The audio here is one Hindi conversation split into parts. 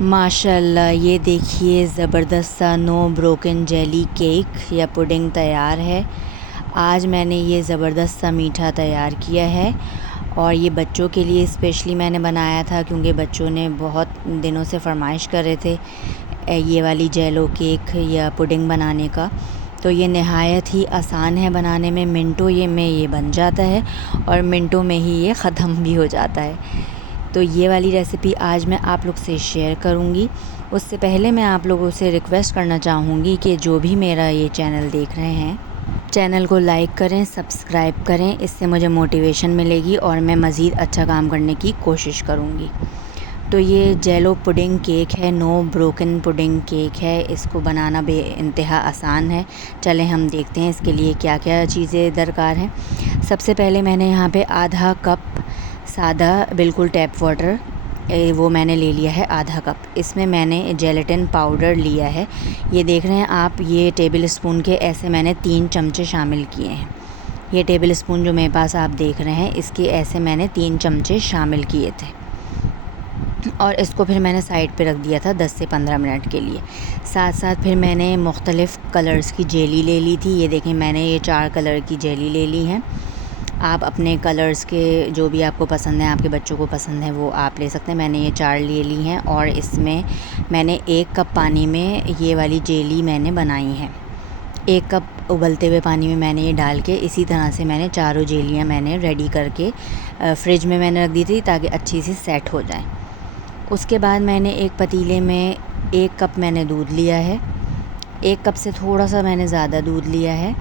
माशाल्लाह, ये देखिए ज़बरदस्त सा नो ब्रोकन जेली केक या पुडिंग तैयार है। आज मैंने ये ज़बरदस्त सा मीठा तैयार किया है और ये बच्चों के लिए स्पेशली मैंने बनाया था क्योंकि बच्चों ने बहुत दिनों से फ़रमाइश कर रहे थे ये वाली जेलो केक या पुडिंग बनाने का। तो ये नहायत ही आसान है बनाने में, मिनटों में ये बन जाता है और मिनटों में ही ये ख़त्म भी हो जाता है। तो ये वाली रेसिपी आज मैं आप लोग से शेयर करूँगी। उससे पहले मैं आप लोगों से रिक्वेस्ट करना चाहूँगी कि जो भी मेरा ये चैनल देख रहे हैं, चैनल को लाइक करें, सब्सक्राइब करें। इससे मुझे मोटिवेशन मिलेगी और मैं मज़ीद अच्छा काम करने की कोशिश करूँगी। तो ये जेलो पुडिंग केक है, नो ब्रोकन पुडिंग केक है। इसको बनाना बेइंतहा आसान है। चलें हम देखते हैं इसके लिए क्या क्या चीज़ें दरकार हैं। सबसे पहले मैंने यहाँ पे आधा कप सादा बिल्कुल टैप वाटर वो मैंने ले लिया है, आधा कप। इसमें मैंने जेलेटिन पाउडर लिया है। ये देख रहे हैं आप, ये टेबल स्पून के ऐसे मैंने 3 चमचे शामिल किए हैं। ये टेबल स्पून जो मेरे पास आप देख रहे हैं, इसके ऐसे मैंने 3 चमचे शामिल किए थे और इसको फिर मैंने साइड पे रख दिया था 10 से 15 मिनट के लिए। साथ साथ फिर मैंने मुख्तलिफ़ कलर्स की जेली ले ली थी। ये देखें, मैंने ये 4 कलर की जेली ले ली हैं। आप अपने कलर्स के जो भी आपको पसंद है, आपके बच्चों को पसंद है, वो आप ले सकते हैं। मैंने ये 4 ले ली हैं और इसमें मैंने 1 कप पानी में ये वाली जेली मैंने बनाई है। 1 कप उबलते हुए पानी में मैंने ये डाल के इसी तरह से मैंने चारों जेलियाँ मैंने रेडी करके फ्रिज में मैंने रख दी थी ताकि अच्छी सी सेट हो जाए। उसके बाद मैंने एक पतीले में 1 कप मैंने दूध लिया है। 1 कप से थोड़ा सा मैंने ज़्यादा दूध लिया है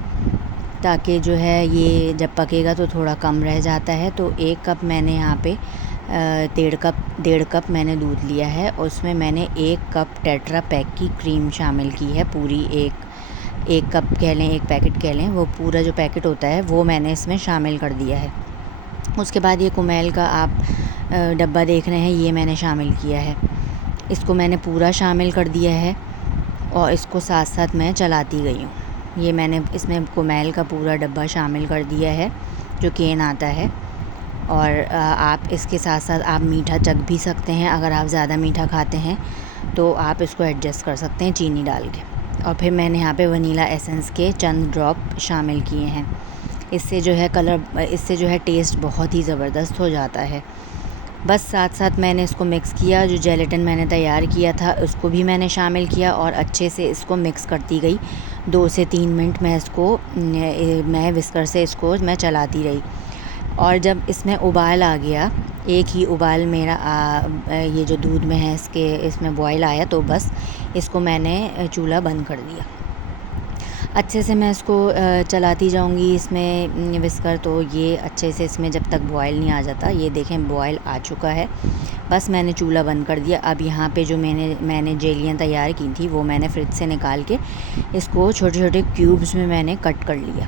ताकि जो है ये जब पकेगा तो थोड़ा कम रह जाता है। तो 1 कप मैंने यहाँ पे 1.5 कप मैंने दूध लिया है और उसमें मैंने 1 कप टेट्रा पैक की क्रीम शामिल की है। पूरी एक कप कह लें, 1 पैकेट कह लें, वो पूरा जो पैकेट होता है वो मैंने इसमें शामिल कर दिया है। उसके बाद ये कुमेल का आप डब्बा देख रहे हैं, ये मैंने शामिल किया है। इसको मैंने पूरा शामिल कर दिया है और इसको साथ साथ मैं चलाती गई हूँ। ये मैंने इसमें कुमेल का पूरा डब्बा शामिल कर दिया है जो केन आता है। और आप इसके साथ साथ आप मीठा चख भी सकते हैं। अगर आप ज़्यादा मीठा खाते हैं तो आप इसको एडजस्ट कर सकते हैं चीनी डाल के। और फिर मैंने यहाँ पे वनीला एसेंस के चंद ड्रॉप शामिल किए हैं। इससे जो है टेस्ट बहुत ही ज़बरदस्त हो जाता है। बस साथ साथ मैंने इसको मिक्स किया। जो जेलेटिन मैंने तैयार किया था उसको भी मैंने शामिल किया और अच्छे से इसको मिक्स करती गई। 2 से 3 मिनट मैं विस्कर से इसको मैं चलाती रही। और जब इसमें उबाल आ गया, एक ही उबाल मेरा ये जो दूध में है इसमें बॉयल आया, तो बस इसको मैंने चूल्हा बंद कर दिया। अच्छे से मैं इसको चलाती जाऊंगी इसमें विस्कर, तो ये अच्छे से इसमें जब तक बॉयल नहीं आ जाता। ये देखें बॉयल आ चुका है। बस मैंने चूल्हा बंद कर दिया। अब यहाँ पे जो मैंने जेलियाँ तैयार की थी वो मैंने फ्रिज से निकाल के इसको छोटे छोटे क्यूब्स में मैंने कट कर लिया।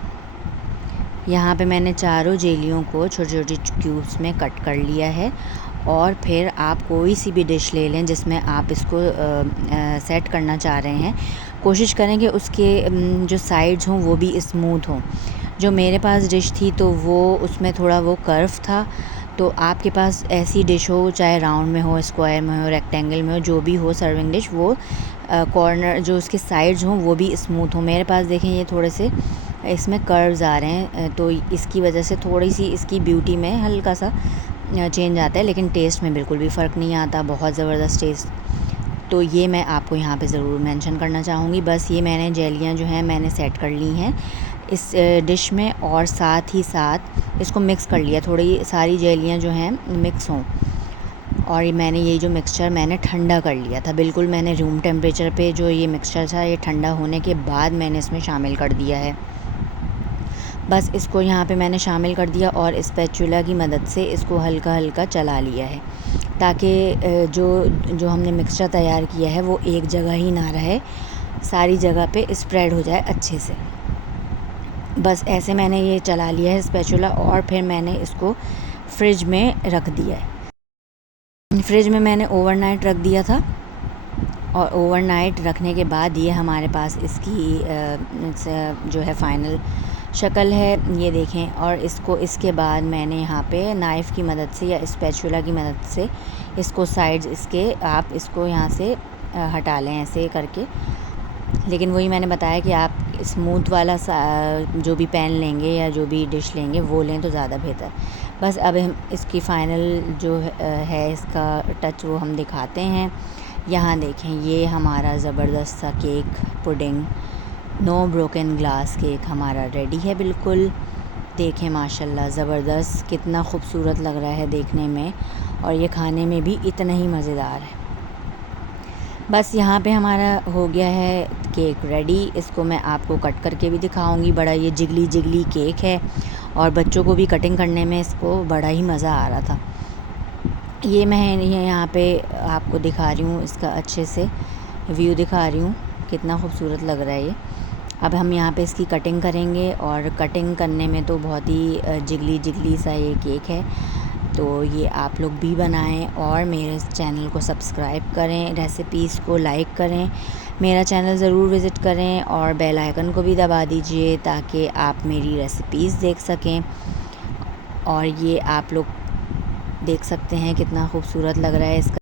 यहाँ पे मैंने चारों जेलियों को छोटे छोटे क्यूब्स में कट कर लिया है। और फिर आप कोई सी भी डिश ले लें जिसमें आप इसको सेट करना चाह रहे हैं। कोशिश करें कि उसके जो साइड्स हों वो भी स्मूथ हों। जो मेरे पास डिश थी तो वो उसमें थोड़ा वो कर्व था। तो आपके पास ऐसी डिश हो, चाहे राउंड में हो, स्क्वायर में हो, रेक्टेंगल में हो, जो भी हो सर्विंग डिश, वो कॉर्नर जो उसके साइड्स हों वो भी स्मूथ हो। मेरे पास देखें ये थोड़े से इसमें कर्व्स आ रहे हैं, तो इसकी वजह से थोड़ी सी इसकी ब्यूटी में हल्का सा चेंज आता है, लेकिन टेस्ट में बिल्कुल भी फ़र्क नहीं आता। बहुत ज़बरदस्त टेस्ट। तो ये मैं आपको यहाँ पे ज़रूर मेंशन करना चाहूँगी। बस ये मैंने जेलियाँ जो हैं मैंने सेट कर ली हैं इस डिश में और साथ ही साथ इसको मिक्स कर लिया। थोड़ी सारी जेलियाँ जो हैं मिक्स हों। और ये जो मिक्सचर मैंने ठंडा कर लिया था, बिल्कुल मैंने रूम टेम्परेचर पे जो ये मिक्सचर था ये ठंडा होने के बाद मैंने इसमें शामिल कर दिया है। बस इसको यहाँ पे मैंने शामिल कर दिया और स्पैचुला की मदद से इसको हल्का हल्का चला लिया है ताकि जो हमने मिक्सचर तैयार किया है वो एक जगह ही ना रहे, सारी जगह पे स्प्रेड हो जाए अच्छे से। बस ऐसे मैंने ये चला लिया है स्पैचुला और फिर मैंने इसको फ्रिज में रख दिया है। फ्रिज में मैंने ओवरनाइट रख दिया था और ओवरनाइट रखने के बाद ये हमारे पास इसकी जो है फ़ाइनल शक्ल है, ये देखें। और इसके बाद मैंने यहाँ पे नाइफ़ की मदद से या स्पैचुला की मदद से इसको साइड्स इसके आप इसको यहाँ से हटा लें ऐसे करके। लेकिन वही मैंने बताया कि आप स्मूथ वाला जो भी पैन लेंगे या जो भी डिश लेंगे वो लें तो ज़्यादा बेहतर। बस अब हम इसकी फ़ाइनल जो है इसका टच वो हम दिखाते हैं। यहाँ देखें, ये हमारा ज़बरदस्त सा cake pudding no broken glass cake हमारा रेडी है बिल्कुल। देखें माशाल्लाह ज़बरदस्त, कितना ख़ूबसूरत लग रहा है देखने में, और ये खाने में भी इतना ही मज़ेदार है। बस यहाँ पे हमारा हो गया है केक रेडी। इसको मैं आपको कट करके भी दिखाऊंगी। बड़ा ये जिगली जिगली केक है और बच्चों को भी कटिंग करने में इसको बड़ा ही मज़ा आ रहा था। ये मैं यहाँ पे आपको दिखा रही हूँ, इसका अच्छे से व्यू दिखा रही हूँ, कितना खूबसूरत लग रहा है ये। अब हम यहाँ पे इसकी कटिंग करेंगे, और कटिंग करने में तो बहुत ही जिगली जिगली सा ये केक है। तो ये आप लोग भी बनाएं और मेरे चैनल को सब्सक्राइब करें, रेसिपीज़ को लाइक करें, मेरा चैनल ज़रूर विज़िट करें और बेल आइकन को भी दबा दीजिए ताकि आप मेरी रेसिपीज़ देख सकें। और ये आप लोग देख सकते हैं कितना खूबसूरत लग रहा है इसका